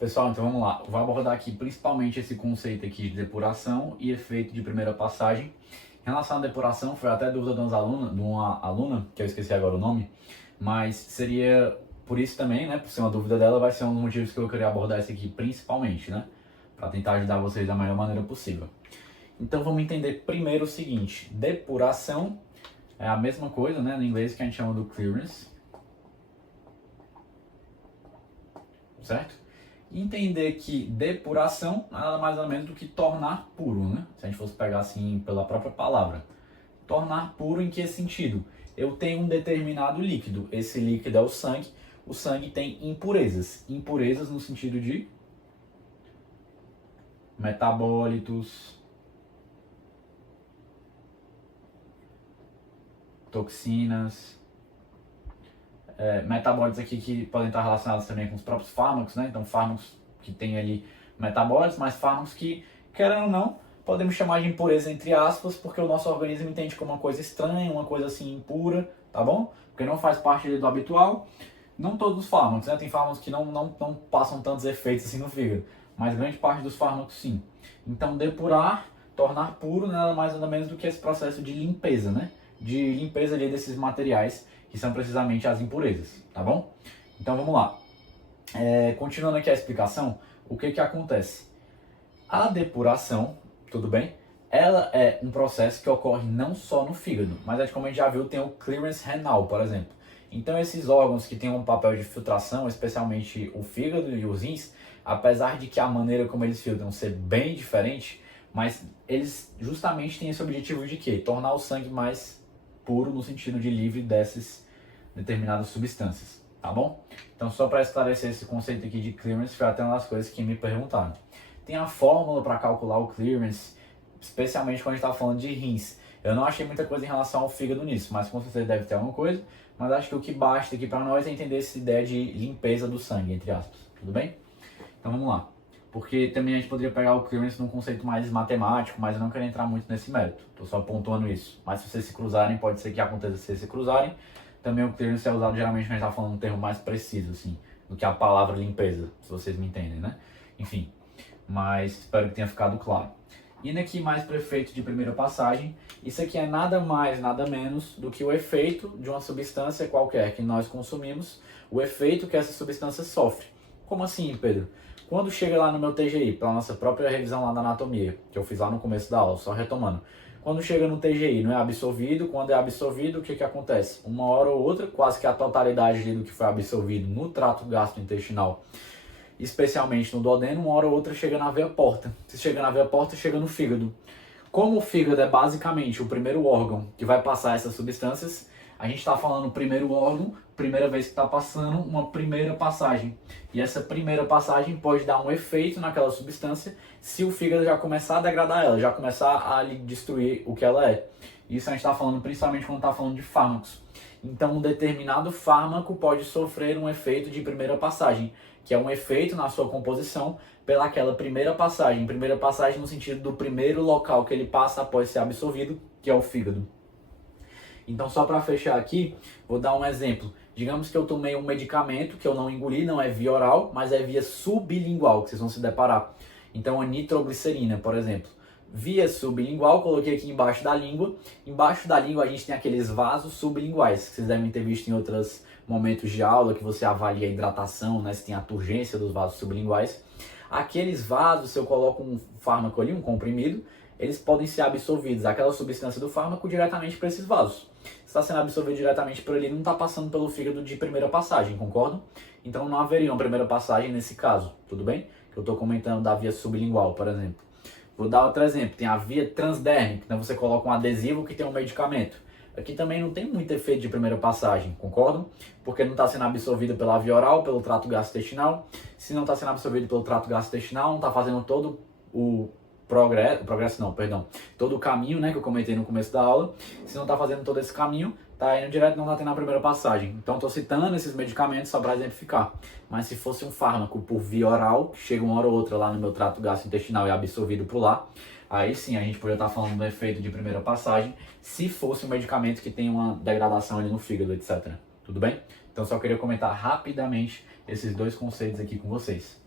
Pessoal, então vamos lá. Eu vou abordar aqui principalmente esse conceito aqui de depuração e efeito de primeira passagem. Em relação à depuração, foi até dúvida de uma aluna, que eu esqueci agora o nome, mas seria por isso também, né, por ser uma dúvida dela, vai ser um dos motivos que eu queria abordar esse aqui principalmente, né, para tentar ajudar vocês da melhor maneira possível. Então vamos entender primeiro o seguinte: depuração é a mesma coisa, né, no inglês que a gente chama do clearance, certo? Entender que depuração nada mais ou menos do que tornar puro, né? Se a gente fosse pegar assim pela própria palavra. Tornar puro em que sentido? Eu tenho um determinado líquido, esse líquido é o sangue tem impurezas. Impurezas no sentido de metabólitos, toxinas, metabólitos aqui que podem estar relacionados também com os próprios fármacos, né? Então fármacos que tem ali metabólitos, mas fármacos que, querendo ou não, podemos chamar de impureza entre aspas, porque o nosso organismo entende como uma coisa estranha, uma coisa assim impura, tá bom? Porque não faz parte do habitual. Não todos os fármacos, né? Tem fármacos que não passam tantos efeitos assim no fígado, mas grande parte dos fármacos sim. Então depurar, tornar puro, nada mais nada menos do que esse processo de limpeza, né? De limpeza ali desses materiais que são precisamente as impurezas, tá bom? Então vamos lá. Continuando aqui a explicação, o que acontece? A depuração, tudo bem? Ela é um processo que ocorre não só no fígado, mas como a gente já viu, tem o clearance renal, por exemplo. Então esses órgãos que têm um papel de filtração, especialmente o fígado e os rins, apesar de que a maneira como eles filtram ser bem diferente, mas eles justamente têm esse objetivo de quê? Tornar o sangue mais puro no sentido de livre dessas determinadas substâncias, tá bom? Então só para esclarecer esse conceito aqui de clearance, foi até uma das coisas que me perguntaram. Tem a fórmula para calcular o clearance, especialmente quando a gente está falando de rins. Eu não achei muita coisa em relação ao fígado nisso, mas com certeza deve ter alguma coisa. Mas acho que o que basta aqui para nós é entender essa ideia de limpeza do sangue, entre aspas, tudo bem? Então vamos lá. Porque também a gente poderia pegar o clearance num conceito mais matemático, mas eu não quero entrar muito nesse mérito. Estou só pontuando isso. Mas se vocês se cruzarem, pode ser que aconteça se vocês se cruzarem. Também o clearance é usado geralmente quando a gente está falando um termo mais preciso, assim, do que a palavra limpeza, se vocês me entendem, né? Enfim, mas espero que tenha ficado claro. Indo aqui mais para o efeito de primeira passagem, isso aqui é nada mais, nada menos do que o efeito de uma substância qualquer que nós consumimos, o efeito que essa substância sofre. Como assim, Pedro? Quando chega lá no meu TGI, para a nossa própria revisão lá da anatomia, que eu fiz lá no começo da aula, só retomando. Quando chega no TGI, não é absorvido. Quando é absorvido, o que acontece? Uma hora ou outra, quase que a totalidade do que foi absorvido no trato gastrointestinal, especialmente no duodeno, uma hora ou outra chega na veia porta. Se chega na veia porta, chega no fígado. Como o fígado é basicamente o primeiro órgão que vai passar essas substâncias, a gente está falando primeiro órgão, primeira vez que está passando, uma primeira passagem. E essa primeira passagem pode dar um efeito naquela substância se o fígado já começar a degradar ela, já começar a destruir o que ela é. Isso a gente está falando principalmente quando está falando de fármacos. Então um determinado fármaco pode sofrer um efeito de primeira passagem, que é um efeito na sua composição pelaquela primeira passagem no sentido do primeiro local que ele passa após ser absorvido, que é o fígado. Então só para fechar aqui, vou dar um exemplo. Digamos que eu tomei um medicamento que eu não engoli, não é via oral, mas é via sublingual, que vocês vão se deparar. Então a nitroglicerina, por exemplo. Via sublingual, coloquei aqui embaixo da língua. Embaixo da língua a gente tem aqueles vasos sublinguais, que vocês devem ter visto em outros momentos de aula, que você avalia a hidratação, né, se tem a turgência dos vasos sublinguais. Aqueles vasos, se eu coloco um fármaco ali, um comprimido, eles podem ser absorvidos, aquela substância do fármaco, diretamente para esses vasos. Se está sendo absorvido diretamente por ali, não está passando pelo fígado de primeira passagem, concordam? Então não haveria uma primeira passagem nesse caso, tudo bem? Que eu estou comentando da via sublingual, por exemplo. Vou dar outro exemplo, tem a via transdérmica, então você coloca um adesivo que tem um medicamento. Aqui também não tem muito efeito de primeira passagem, concordam? Porque não está sendo absorvido pela via oral, pelo trato gastrointestinal. Se não está sendo absorvido pelo trato gastrointestinal, não está fazendo todo o todo o caminho, né, que eu comentei no começo da aula. Se não está fazendo todo esse caminho, está indo direto, não está tendo a primeira passagem. Então estou citando esses medicamentos só para exemplificar. Mas se fosse um fármaco por via oral, chega uma hora ou outra lá no meu trato gastrointestinal e é absorvido por lá, aí sim a gente poderia estar falando do efeito de primeira passagem, se fosse um medicamento que tem uma degradação ali no fígado, etc. Tudo bem? Então só queria comentar rapidamente esses dois conceitos aqui com vocês.